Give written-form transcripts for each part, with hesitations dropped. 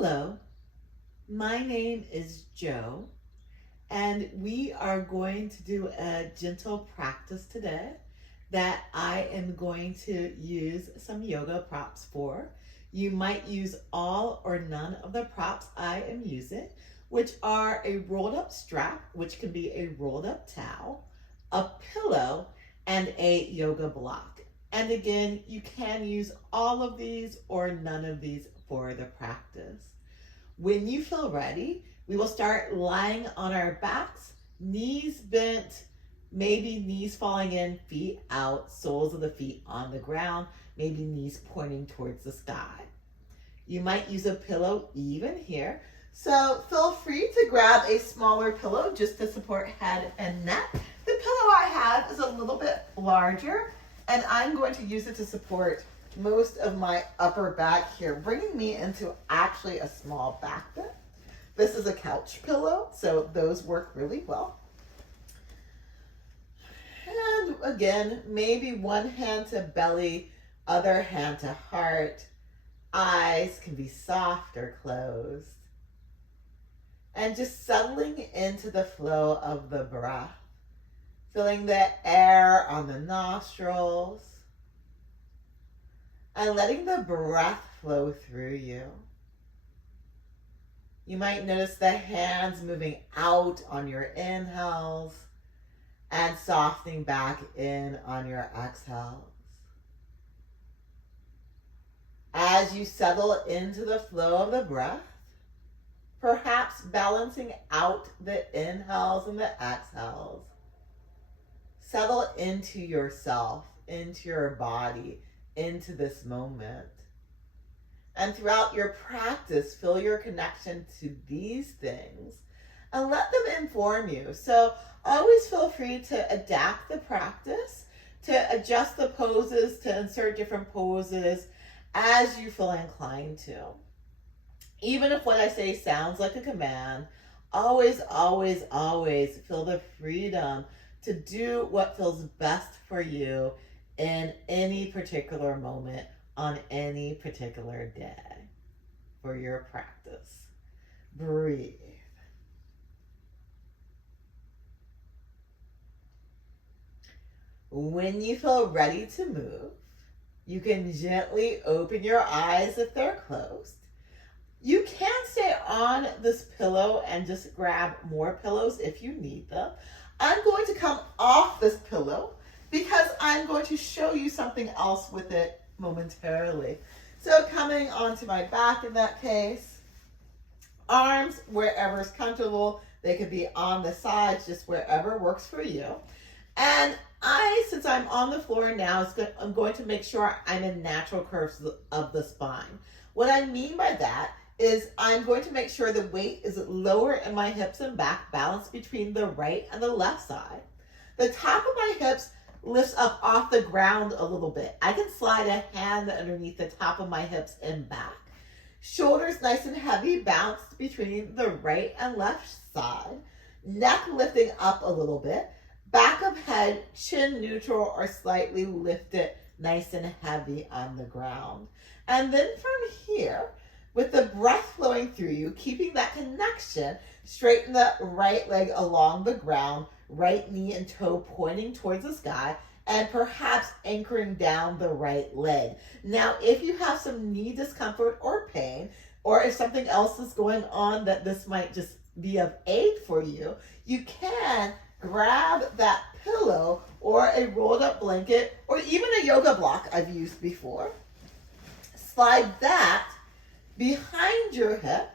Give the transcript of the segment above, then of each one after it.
Hello, my name is Joe, and we are going to do a gentle practice today that I am going to use some yoga props for. You might use all or none of the props I am using, which are a rolled up strap, which can be a rolled up towel, a pillow, and a yoga block. And again, you can use all of these or none of these for the practice. When you feel ready, we will start lying on our backs, knees bent, maybe knees falling in, feet out, soles of the feet on the ground, maybe knees pointing towards the sky. You might use a pillow even here. So feel free to grab a smaller pillow just to support head and neck. The pillow I have is a little bit larger, and I'm going to use it to support most of my upper back here, bringing me into actually a small back bend. This is a couch pillow, so those work really well. And again, maybe one hand to belly, other hand to heart. Eyes can be soft or closed. And just settling into the flow of the breath, feeling the air on the nostrils, and letting the breath flow through you. You might notice the hands moving out on your inhales and softening back in on your exhales. As you settle into the flow of the breath, perhaps balancing out the inhales and the exhales, settle into yourself, into your body, into this moment. And throughout your practice, feel your connection to these things and let them inform you. So always feel free to adapt the practice, to adjust the poses, to insert different poses as you feel inclined to. Even if what I say sounds like a command, always, always, always feel the freedom to do what feels best for you in any particular moment on any particular day for your practice. Breathe. When you feel ready to move, you can gently open your eyes if they're closed. You can stay on this pillow and just grab more pillows if you need them. I'm going to come off this pillow because I'm going to show you something else with it momentarily. So coming onto my back in that case, arms wherever is comfortable. They could be on the sides, just wherever works for you. And since I'm on the floor now, I'm going to make sure I'm in natural curves of the spine. What I mean by that is I'm going to make sure the weight is lower in my hips and back, balanced between the right and the left side. The top of my hips lifts up off the ground a little bit. I can slide a hand underneath the top of my hips and back. Shoulders nice and heavy, bounced between the right and left side. Neck lifting up a little bit. Back of head, chin neutral or slightly lifted, nice and heavy on the ground. And then from here, with the breath flowing through you, keeping that connection, straighten the right leg along the ground, right knee and toe pointing towards the sky, and perhaps anchoring down the right leg. Now, if you have some knee discomfort or pain, or if something else is going on that this might just be of aid for you, you can grab that pillow or a rolled up blanket or even a yoga block I've used before. Slide that behind your hip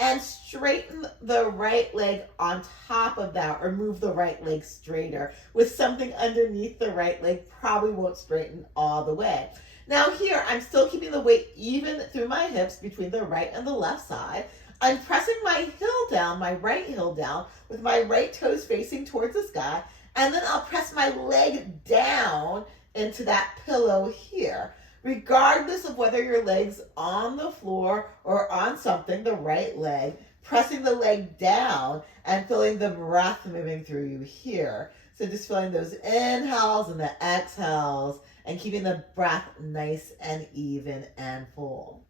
and straighten the right leg on top of that, or move the right leg straighter. With something underneath the right leg, probably won't straighten all the way. Now here, I'm still keeping the weight even through my hips between the right and the left side. I'm pressing my heel down, my right heel down, with my right toes facing towards the sky, and then I'll press my leg down into that pillow here. Regardless of whether your leg's on the floor or on something, the right leg, pressing the leg down and feeling the breath moving through you here. So just feeling those inhales and the exhales and keeping the breath nice and even and full.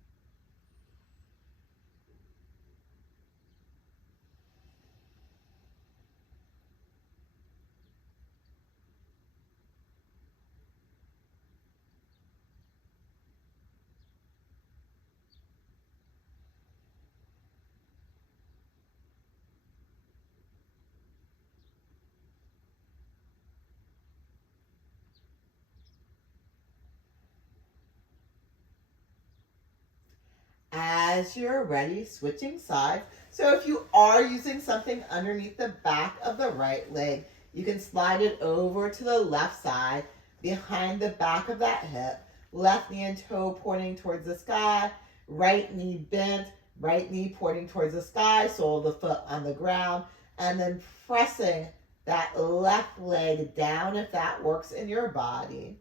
as you're ready, switching sides. So if you are using something underneath the back of the right leg, you can slide it over to the left side, behind the back of that hip, left knee and toe pointing towards the sky, right knee bent, right knee pointing towards the sky, sole of the foot on the ground, and then pressing that left leg down if that works in your body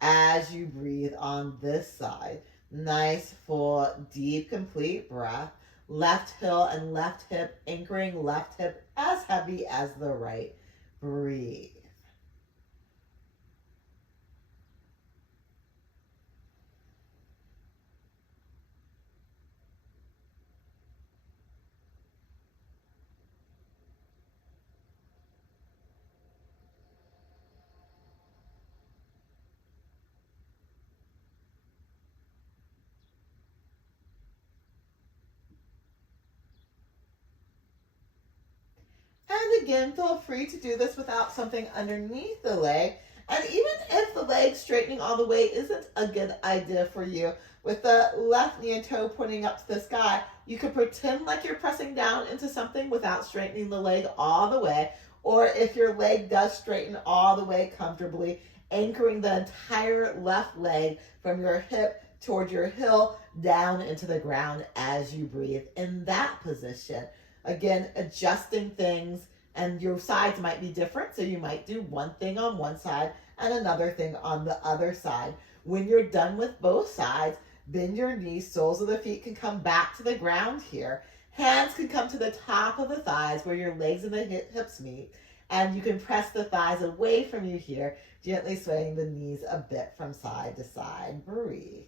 as you breathe on this side. Nice, full, deep, complete breath. Left heel and left hip, anchoring left hip as heavy as the right. Breathe. And again, feel free to do this without something underneath the leg. And even if the leg straightening all the way isn't a good idea for you, with the left knee and toe pointing up to the sky, you can pretend like you're pressing down into something without straightening the leg all the way. Or if your leg does straighten all the way comfortably, anchoring the entire left leg from your hip toward your heel down into the ground as you breathe in that position. Again, adjusting things, and your sides might be different, so you might do one thing on one side and another thing on the other side. When you're done with both sides, bend your knees, soles of the feet can come back to the ground here. Hands can come to the top of the thighs where your legs and the hips meet, and you can press the thighs away from you here, gently swaying the knees a bit from side to side. Breathe.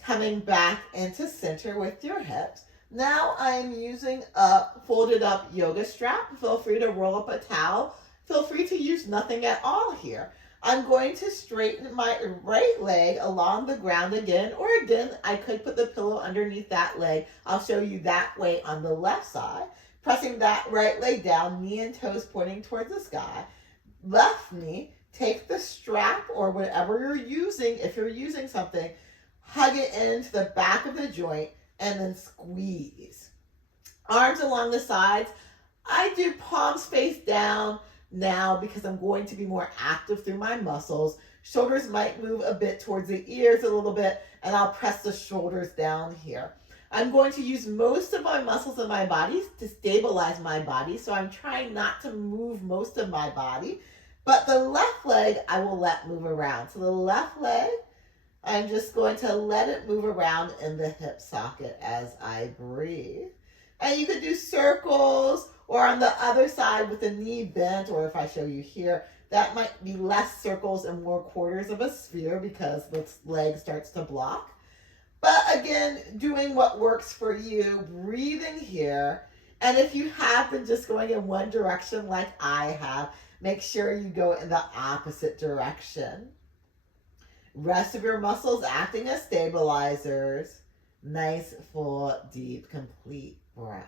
Coming back into center with your hips. Now I'm using a folded up yoga strap. Feel free to roll up a towel. Feel free to use nothing at all here. I'm going to straighten my right leg along the ground again, or again, I could put the pillow underneath that leg. I'll show you that way on the left side. Pressing that right leg down, knee and toes pointing towards the sky. Left knee, take the strap or whatever you're using, if you're using something, hug it into the back of the joint and then squeeze. Arms along the sides. I do palms face down now because I'm going to be more active through my muscles. Shoulders might move a bit towards the ears a little bit, and I'll press the shoulders down here. I'm going to use most of my muscles in my body to stabilize my body, so I'm trying not to move most of my body. But the left leg, I will let move around. So the left leg, I'm just going to let it move around in the hip socket as I breathe. And you could do circles, or on the other side with the knee bent, or if I show you here, that might be less circles and more quarters of a sphere because the leg starts to block. But again, doing what works for you, breathing here. And if you have been just going in one direction like I have, make sure you go in the opposite direction. Rest of your muscles acting as stabilizers. Nice, full, deep, complete breaths.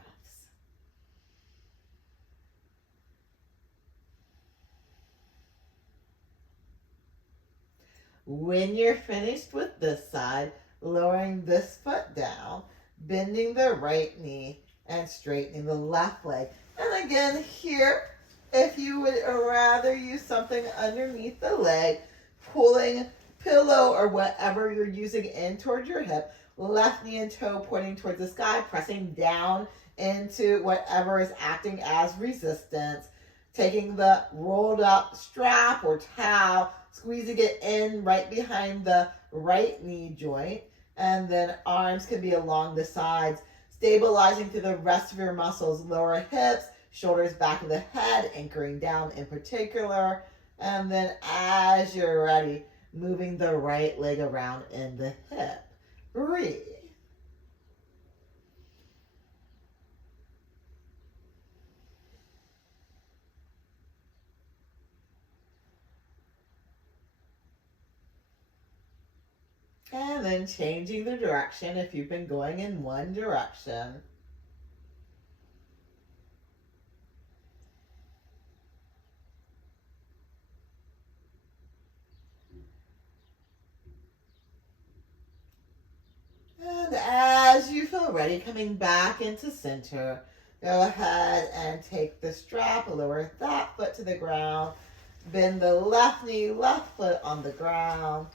When you're finished with this side, lowering this foot down, bending the right knee, and straightening the left leg. And again, here, if you would rather use something underneath the leg, pulling pillow or whatever you're using in towards your hip, left knee and toe pointing towards the sky, pressing down into whatever is acting as resistance, taking the rolled up strap or towel, squeezing it in right behind the right knee joint, and then arms can be along the sides, stabilizing through the rest of your muscles, lower hips, shoulders back of the head, anchoring down in particular, and then as you're ready, moving the right leg around in the hip. Breathe. And then changing the direction if you've been going in one direction. feel ready, coming back into center, go ahead and take the strap, lower that foot to the ground, bend the left knee, left foot on the ground,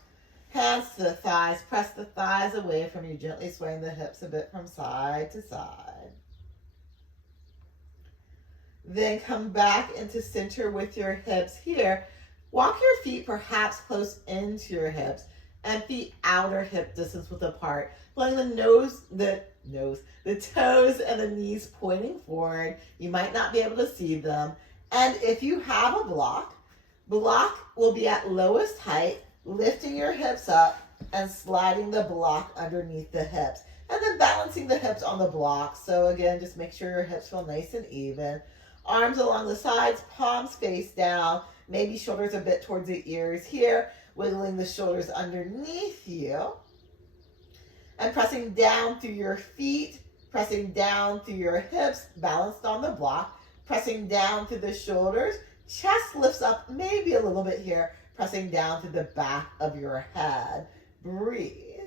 hands to the thighs, press the thighs away from you, gently swaying the hips a bit from side to side. Then come back into center with your hips here. Walk your feet perhaps close into your hips and feet outer hip distance width apart. Letting the toes and the knees pointing forward. You might not be able to see them. And if you have a block will be at lowest height, lifting your hips up and sliding the block underneath the hips. And then balancing the hips on the block. So again, just make sure your hips feel nice and even. Arms along the sides, palms face down, maybe shoulders a bit towards the ears here, wiggling the shoulders underneath you. And pressing down through your feet, pressing down through your hips, balanced on the block, pressing down through the shoulders, chest lifts up maybe a little bit here, pressing down through the back of your head. Breathe.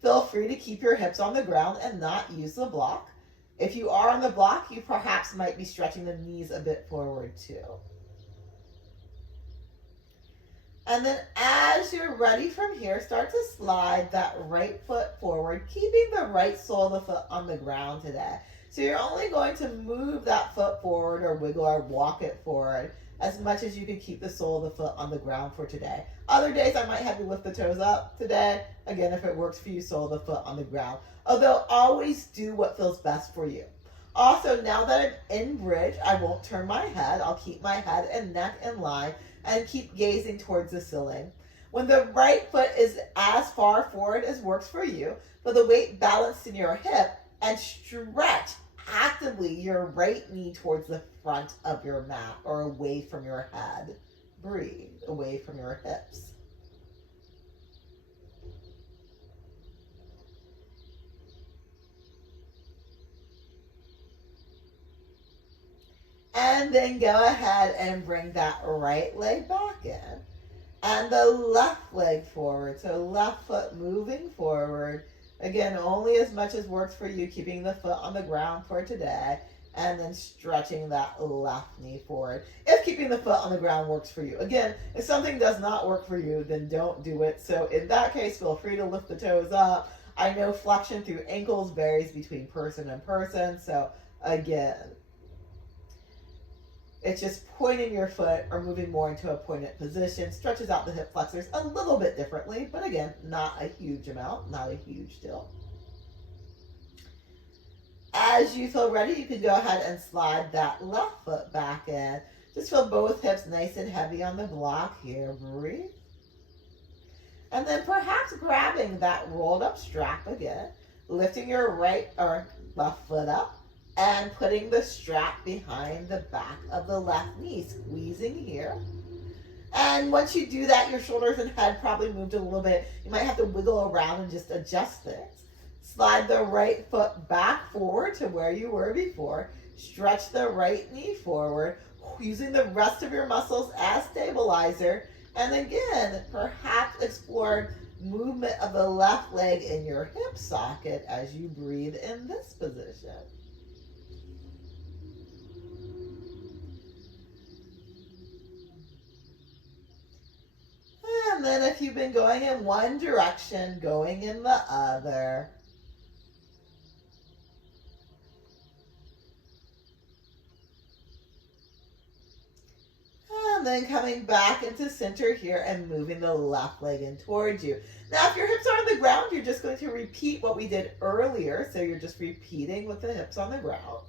Feel free to keep your hips on the ground and not use the block. If you are on the block, you perhaps might be stretching the knees a bit forward too. And then as you're ready from here, start to slide that right foot forward, keeping the right sole of the foot on the ground today. So you're only going to move that foot forward or wiggle or walk it forward as much as you can keep the sole of the foot on the ground for today. Other days I might have you lift the toes up today. Again, if it works for you, sole of the foot on the ground. Although always do what feels best for you. Also, now that I'm in bridge, I won't turn my head. I'll keep my head and neck in line and keep gazing towards the ceiling. When the right foot is as far forward as works for you, but the weight balanced in your hip, and stretch actively your right knee towards the front of your mat or away from your head. Breathe away from your hips. And then go ahead and bring that right leg back in. And the left leg forward. So left foot moving forward. Again, only as much as works for you, keeping the foot on the ground for today. And then stretching that left knee forward. If keeping the foot on the ground works for you. Again, if something does not work for you, then don't do it. So in that case, feel free to lift the toes up. I know flexion through ankles varies between person and person. So again, it's just pointing your foot or moving more into a pointed position. Stretches out the hip flexors a little bit differently, but again, not a huge amount, not a huge deal. As you feel ready, you can go ahead and slide that left foot back in. Just feel both hips nice and heavy on the block here. Breathe. And then perhaps grabbing that rolled up strap again, lifting your right or left foot up, and putting the strap behind the back of the left knee, squeezing here. And once you do that, your shoulders and head probably moved a little bit. You might have to wiggle around and just adjust things. Slide the right foot back forward to where you were before. Stretch the right knee forward, using the rest of your muscles as stabilizer. And again, perhaps explore movement of the left leg in your hip socket as you breathe in this position. And then if you've been going in one direction, going in the other. And then coming back into center here and moving the left leg in towards you. Now, if your hips are on the ground, you're just going to repeat what we did earlier. So you're just repeating with the hips on the ground.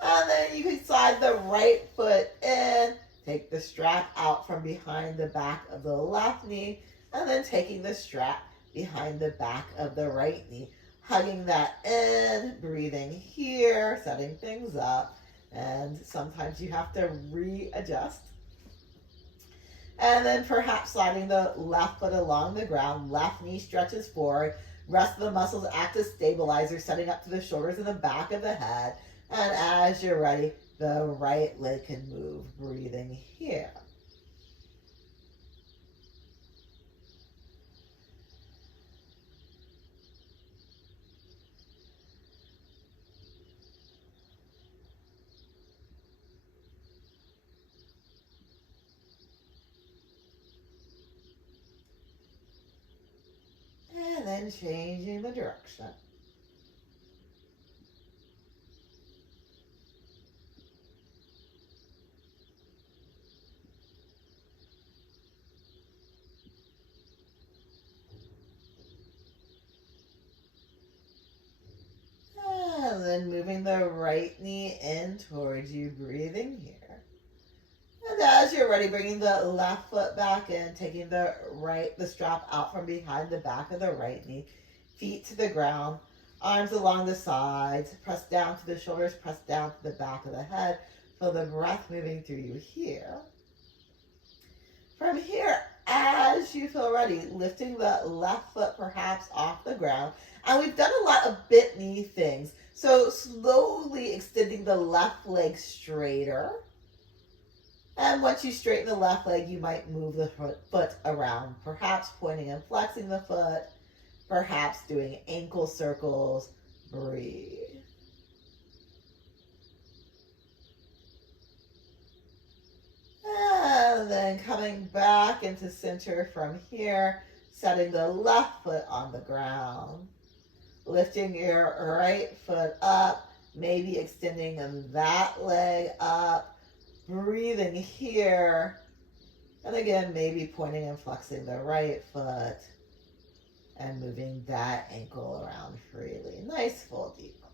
And then you can slide the right foot in. Take the strap out from behind the back of the left knee, and then taking the strap behind the back of the right knee. Hugging that in, breathing here, setting things up, and sometimes you have to readjust. And then perhaps sliding the left foot along the ground, left knee stretches forward, rest of the muscles act as stabilizers, setting up to the shoulders and the back of the head. And as you're ready, the right leg can move, breathing here. then changing the direction. And then moving the right knee in towards you, breathing here. And as you're ready, bringing the left foot back in, taking the strap out from behind the back of the right knee, feet to the ground, arms along the sides, press down to the shoulders, press down to the back of the head. Feel the breath moving through you here. From here, as you feel ready, lifting the left foot perhaps off the ground. And we've done a lot of bent knee things. So slowly extending the left leg straighter. And once you straighten the left leg, you might move the foot around, perhaps pointing and flexing the foot, perhaps doing ankle circles. Breathe. And then coming back into center from here, setting the left foot on the ground. Lifting your right foot up, maybe extending that leg up. Breathing here. And again, maybe pointing and flexing the right foot and moving that ankle around freely. Nice full deep breaths.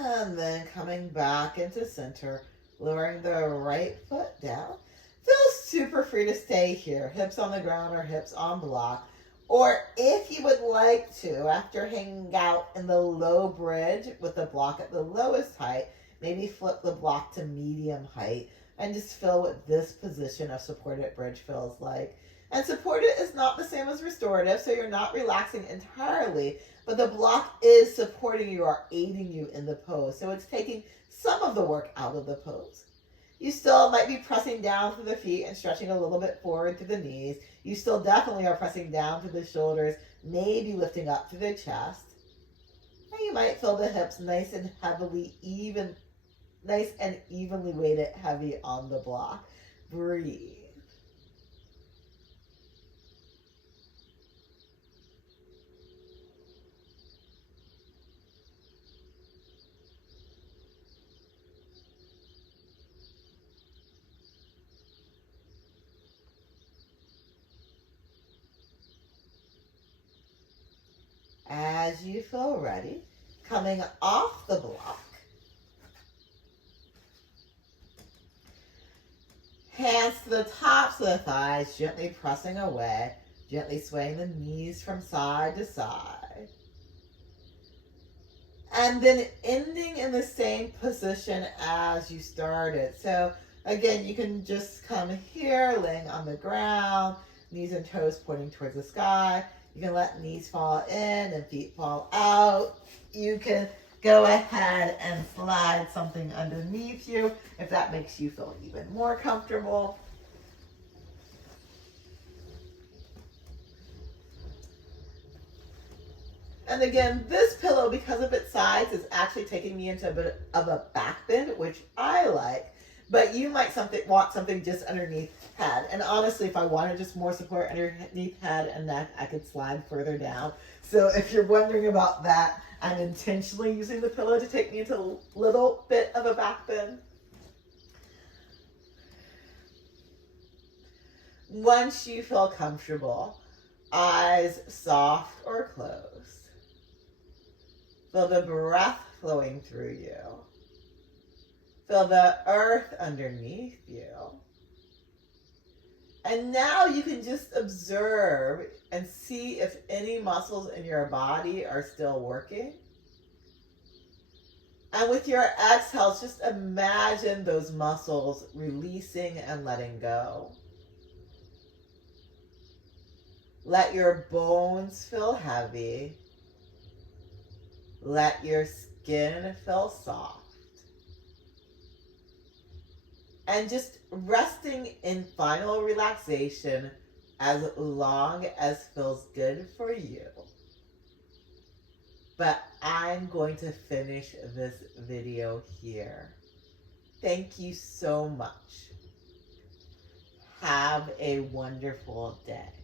And then coming back into center, lowering the right foot down. Feel super free to stay here, hips on the ground or hips on block. Or if you would like to, after hanging out in the low bridge with the block at the lowest height, maybe flip the block to medium height and just feel what this position of supported bridge feels like. And supported is not the same as restorative, so you're not relaxing entirely, but the block is supporting you or aiding you in the pose. So it's taking some of the work out of the pose. You still might be pressing down through the feet and stretching a little bit forward through the knees. You still definitely are pressing down through the shoulders, maybe lifting up through the chest. And you might feel the hips nice and evenly weighted heavy on the block. Breathe. As you feel ready, coming off the block, hands to the tops of the thighs, gently pressing away, gently swaying the knees from side to side. And then ending in the same position as you started. So again, you can just come here, laying on the ground, knees and toes pointing towards the sky. You can let knees fall in and feet fall out. You can go ahead and slide something underneath you if that makes you feel even more comfortable. And again, this pillow, because of its size, is actually taking me into a bit of a back bend, which I like. But you might want something just underneath head. And honestly, if I wanted just more support underneath head and neck, I could slide further down. So if you're wondering about that, I'm intentionally using the pillow to take me into a little bit of a back bend. Once you feel comfortable, eyes soft or closed. Feel the breath flowing through you. Feel the earth underneath you. And now you can just observe and see if any muscles in your body are still working. And with your exhales, just imagine those muscles releasing and letting go. Let your bones feel heavy. Let your skin feel soft. And just resting in final relaxation as long as feels good for you. But I'm going to finish this video here. Thank you so much. Have a wonderful day.